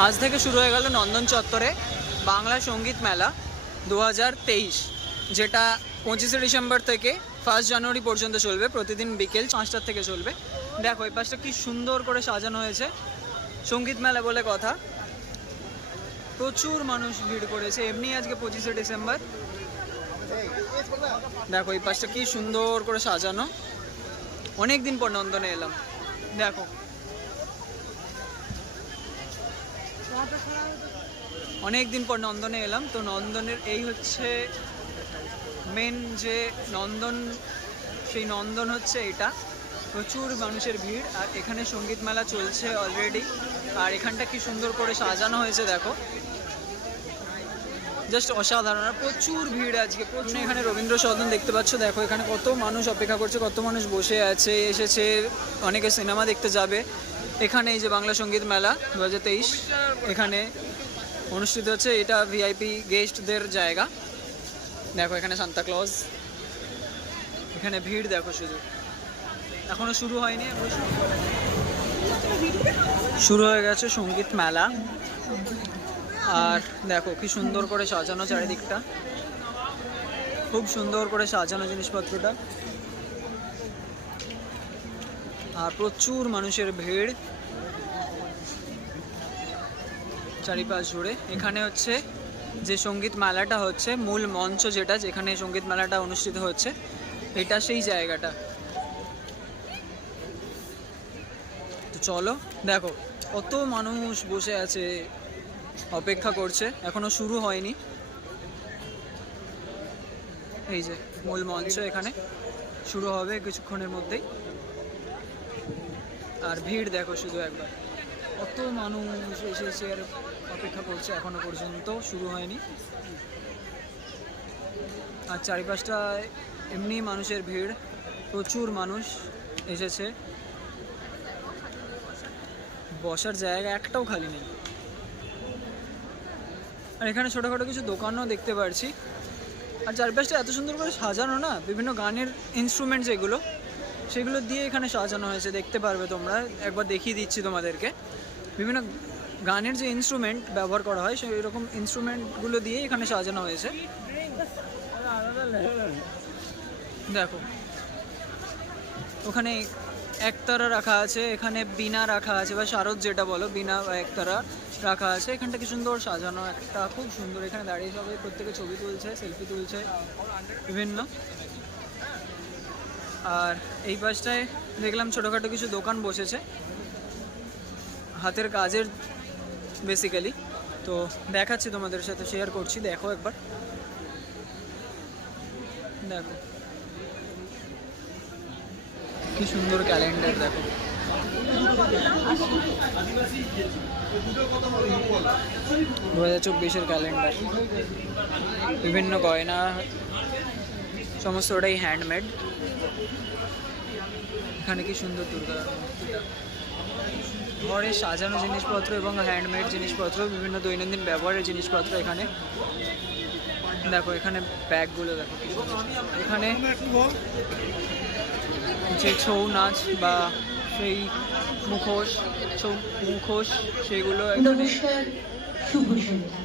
আজ থেকে শুরু হয়ে গেল নন্দন চত্বরে বাংলা সঙ্গীত মেলা 2023, যেটা 25শে ডিসেম্বর থেকে 1 জানুয়ারি পর্যন্ত চলবে। প্রতিদিন বিকেল 5টার থেকে চলবে। দেখো এই পাশটা কি সুন্দর করে সাজানো হয়েছে, সঙ্গীত মেলা বলে কথা। প্রচুর মানুষ ভিড় করেছে, এমনি আজকে 25শে ডিসেম্বর। দেখো এই পাশটা কি সুন্দর করে সাজানো, অনেক দিন পর নন্দনে এলাম। দেখো অনেক দিন পর নন্দনে এলাম, তো নন্দনের এই হচ্ছে মেন যে নন্দন, সেই নন্দন হচ্ছে এটা। প্রচুর মানুষের ভিড়, আর এখানে সঙ্গীত মেলা চলছে অলরেডি। আর এখানটা কি সুন্দর করে সাজানো হয়েছে দেখো, জাস্ট অসাধারণ। আর প্রচুর ভিড় আজকে, প্রচুর। এখানে রবীন্দ্র সদন দেখতে পাচ্ছ, দেখো এখানে কত মানুষ অপেক্ষা করছে, কত মানুষ বসে আছে, এসেছে, অনেকে সিনেমা দেখতে যাবে। এখানে এই যে বাংলা সঙ্গীত মেলা 2023 এখানে অনুষ্ঠিত হচ্ছে, এটা ভিআইপি গেস্টদের জায়গা। দেখো এখানে সান্তা ক্লজ, এখানে ভিড় দেখো শুধু, এখনো শুরু হয়নি, শুরু হয়ে গেছে সঙ্গীত মেলা। আর দেখো কি সুন্দর করে সাজানো চারিদিকটা, খুব সুন্দর করে সাজানো জিনিসপত্রটা। আর প্রচুর মানুষের ভিড় চারিপাশ জুড়ে। এখানে হচ্ছে যে সঙ্গীত মেলাটা হচ্ছে, মূল মঞ্চ যেটা, যেখানে সঙ্গীত মেলাটা অনুষ্ঠিত হচ্ছে, এটা সেই জায়গাটা। তো চলো, দেখো কত মানুষ বসে আছে, অপেক্ষা করছে, এখনো শুরু হয়নি। এই যে মূল মঞ্চ, এখানে শুরু হবে কিছুক্ষণের মধ্যেই। আর ভিড় দেখো শুধু একবার, কত মানুষ এসেছে আর অপেক্ষা করছে, এখনো পর্যন্ত শুরু হয়নি। আর চারিপাশটায় এমনি মানুষের ভিড়, প্রচুর মানুষ এসেছে, বসার জায়গা একটাও খালি নেই। আর এখানে ছোটোখাটো কিছু দোকানও দেখতে পাচ্ছি। আর চারপাশটা এত সুন্দর করে সাজানো না, বিভিন্ন গানের ইনস্ট্রুমেন্ট যেগুলো, সেগুলো দিয়ে এখানে সাজানো হয়েছে, দেখতে পারবে তোমরা। একবার দেখিয়ে দিচ্ছি তোমাদেরকে, বিভিন্ন গানের যে ইনস্ট্রুমেন্ট ব্যবহার করা হয় সেই রকম ইনস্ট্রুমেন্টগুলো দিয়ে এখানে সাজানো হয়েছে। দেখো ওখানে একতারা রাখা আছে, এখানে বীণা রাখা আছে, বা শারদ যেটা বলো, বীণা বা একতারা রাখা আছে। এখানটা কি সুন্দর সাজানো, একটা খুব সুন্দর। এখানে দাঁড়িয়ে সবাই প্রত্যেকে ছবি তুলছে, সেলফি তুলছে বিভিন্ন। আর এই পাশটায় দেখলাম ছোটোখাটো কিছু দোকান বসেছে, হাতের কাজের বেসিক্যালি। তো দেখাচ্ছি তোমাদের সাথে, শেয়ার করছি, দেখো একবার। দেখো কি সুন্দর ক্যালেন্ডার, দেখো 2024-এর ক্যালেন্ডার, বিভিন্ন গয়না, সমস্তটাই হ্যান্ডমেড। এখানে কি সুন্দর দুর্গা ঘরে সাজানো জিনিসপত্র এবং হ্যান্ডমেড জিনিসপত্র, বিভিন্ন দৈনন্দিন ব্যবহারের জিনিসপত্র এখানে। দেখো এখানে ব্যাগগুলো দেখো, এখানে যে ছৌ নাচ বা সেই মুখোশ সেগুলো এখানে।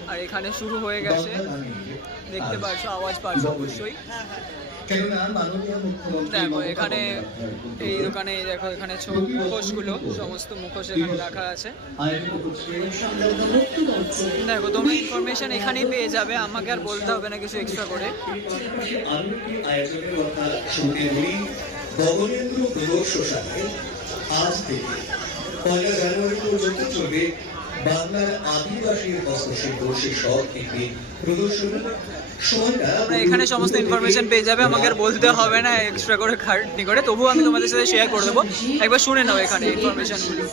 আর এখানে শুরু হয়ে গেছে, দেখতে পাচ্ছ, আওয়াজ পাচ্ছ অবশ্যই। দেখো এখানে এই দোকানে দেখো, এখানে মুখোশগুলো, সমস্ত মুখোশ এখানে রাখা আছে। দেখো তোমরা ইনফরমেশন এখানেই পেয়ে যাবে, আমাকে আর বলতে হবে না কিছু এক্সট্রা করে। আজ থেকে 1 জানুয়ারি পর্যন্ত চলবে বাংলার আদিবাসীর হস্তশিল্প শীর্ষক একটি প্রদর্শনী। তোমরা এখানে সমস্ত ইনফরমেশন পেয়ে যাবে, আমাকে আর বলতে হবে না এক্সট্রা করে খাটনি করে। তবুও আমি তোমাদের সাথে শেয়ার করে দেবো, একবার শুনে নাও এখানে ইনফরমেশনগুলো।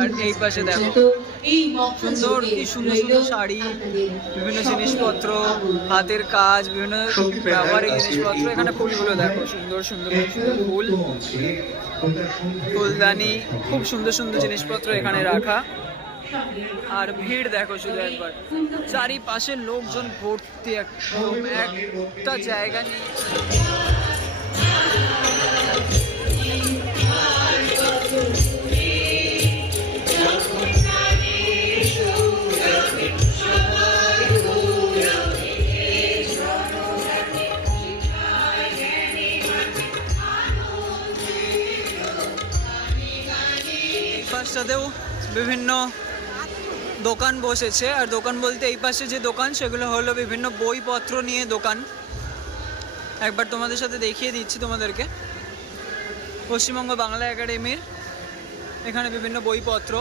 আর এই পাশে দেখো সুন্দর, কি সুন্দর সুন্দর শাড়ি, বিভিন্ন জিনিসপত্র, হাতের কাজ, বিভিন্ন ব্যবহারিক জিনিসপত্র। এখানে ফুলগুলো দেখো, সুন্দর সুন্দর ফুল, ফুলদানি, খুব সুন্দর সুন্দর জিনিসপত্র এখানে রাখা। আর ভিড় দেখো শুধু একবার, চারিপাশে লোকজন ভর্তি, একদম একটা জায়গা নেই। পাশটাতেও বিভিন্ন দোকান বসেছে, আর দোকান বলতে এই পাশে যে দোকান সেগুলো হলো বিভিন্ন বইপত্র নিয়ে দোকান। একবার তোমাদের সাথে দেখিয়ে দিচ্ছি তোমাদেরকে, পশ্চিমবঙ্গ বাংলা একাডেমির এখানে বিভিন্ন বইপত্র,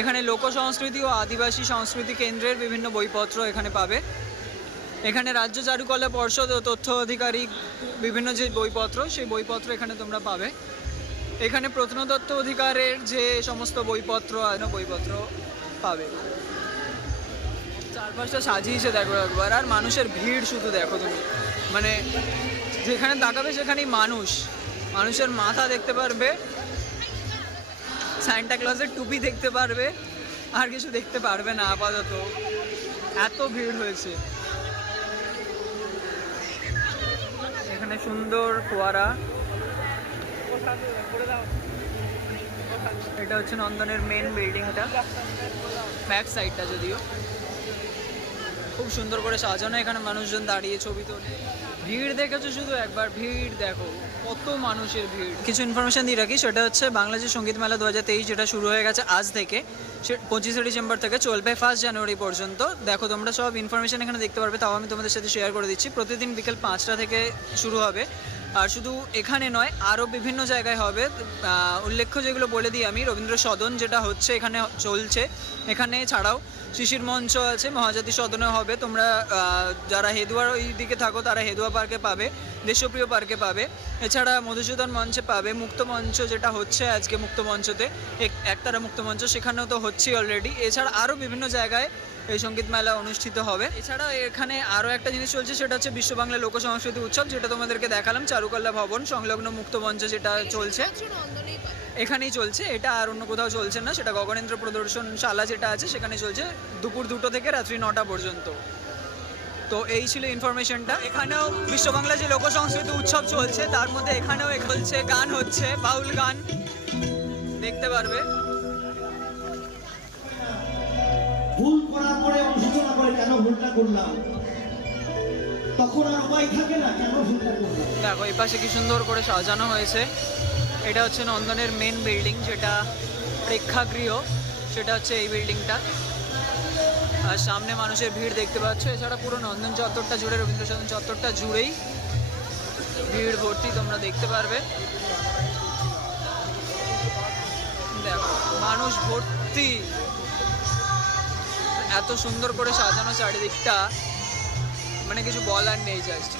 এখানে লোক সংস্কৃতি ও আদিবাসী সংস্কৃতি কেন্দ্রের বিভিন্ন বইপত্র এখানে পাবে। এখানে রাজ্য চারুকলা পর্ষদ ও তথ্য আধিকারিক বিভিন্ন যে বইপত্র, সেই বইপত্র এখানে তোমরা পাবে। এখানে প্রত্নতত্ত্ব অধিকারের যে সমস্ত বইপত্র বইপত্র পাবে। চারপাশটা সাজিয়েছে দেখো একবার, আর মানুষের ভিড় শুধু দেখো তুমি, মানে যেখানে তাকাবে সেখানেই মানুষের মাথা দেখতে পারবে, সান্টা ক্লজের টুপি দেখতে পারবে, আর কিছু দেখতে পারবে না আপাতত, এত ভিড় হয়েছে। এখানে সুন্দর ফোয়ারা, এটা হচ্ছে নন্দনের মেন বিল্ডিংটা, ব্যাক সাইডটা যদিও খুব সুন্দর করে সাজানো। এখানে মানুষজন দাঁড়িয়ে ছবি তোলে, ভিড় দেখেছো শুধু একবার, ভিড় দেখো কত মানুষের ভিড়। কিছু ইনফরমেশন দিয়ে রাখি, সেটা হচ্ছে বাংলাদেশ সঙ্গীত মেলা 2023 যেটা শুরু হয়ে গেছে আজ থেকে, সে 25 ডিসেম্বর থেকে চলবে 1 জানুয়ারি পর্যন্ত। দেখো তোমরা সব ইনফরমেশন এখানে দেখতে পারবে, তাও আমি তোমাদের সাথে শেয়ার করে দিচ্ছি। প্রতিদিন বিকেল 5টা থেকে শুরু হবে, আর শুধু এখানে নয় আরও বিভিন্ন জায়গায় হবে। উল্লেখ্য যেগুলো বলে দিই আমি, রবীন্দ্র সদন যেটা হচ্ছে এখানে চলছে, এখানে ছাড়াও শিশির মঞ্চ আছে, মহাজাতি সদনে হবে। তোমরা যারা হেদুয়ার ওই দিকে থাকো তারা হেদুয়া পার্কে পাবে, দেশপ্রিয় পার্কে পাবে, এছাড়া মধুসূদন মঞ্চে পাবে, মুক্ত মঞ্চ যেটা হচ্ছে আজকে মুক্ত মঞ্চতে, একতারা মুক্ত মঞ্চ সেখানেও তো হচ্ছেই অলরেডি। এছাড়া আরও বিভিন্ন জায়গায় এই সঙ্গীত মেলা অনুষ্ঠিত হবে। এছাড়া এখানে আরও একটা জিনিস চলছে, সেটা হচ্ছে বিশ্ব বাংলা লোক সংস্কৃতি উৎসব, যেটা তোমাদেরকে দেখালাম, চারুকলা ভবন সংলগ্ন মুক্ত মঞ্চ যেটা চলছে এখানেই চলছে, এটা আর অন্য কোথাও চলছে না। সেটা গগনেন্দ্র প্রদর্শনশালা যেটা আছে সেখানে চলছে দুপুর 2টো থেকে রাত্রি 9টা পর্যন্ত। তো এই ছিল ইনফরমেশনটা। এখানেও বিশ্ব বাংলা যে লোক সংস্কৃতি উৎসব চলছে তার মধ্যে এখানেও চলছে, গান হচ্ছে, বাউল গান দেখতে পারবে। ভুল করার পরে অনুশোচনা করে কেন ভুলটা করলাম, তখন আর উপায় থাকে না, কেন ভুলটা করলাম। দেখো এই পাশে কি সুন্দর করে সাজানো হয়েছে, এটা হচ্ছে নন্দনের মেন বিল্ডিং যেটা প্রেক্ষাগৃহ, সেটা হচ্ছে এই বিল্ডিংটা। আর সামনে মানুষের ভিড় দেখতে পাচ্ছ। এছাড়া পুরো নন্দন চত্বরটা জুড়ে, রবীন্দ্র সদন চত্বরটা জুড়েই ভিড় ভর্তি তোমরা দেখতে পারবে। দেখো মানুষ ভর্তি, এত সুন্দর করে সাজানো চারিদিকটা, মানে কিছু বলার নেই জাস্ট।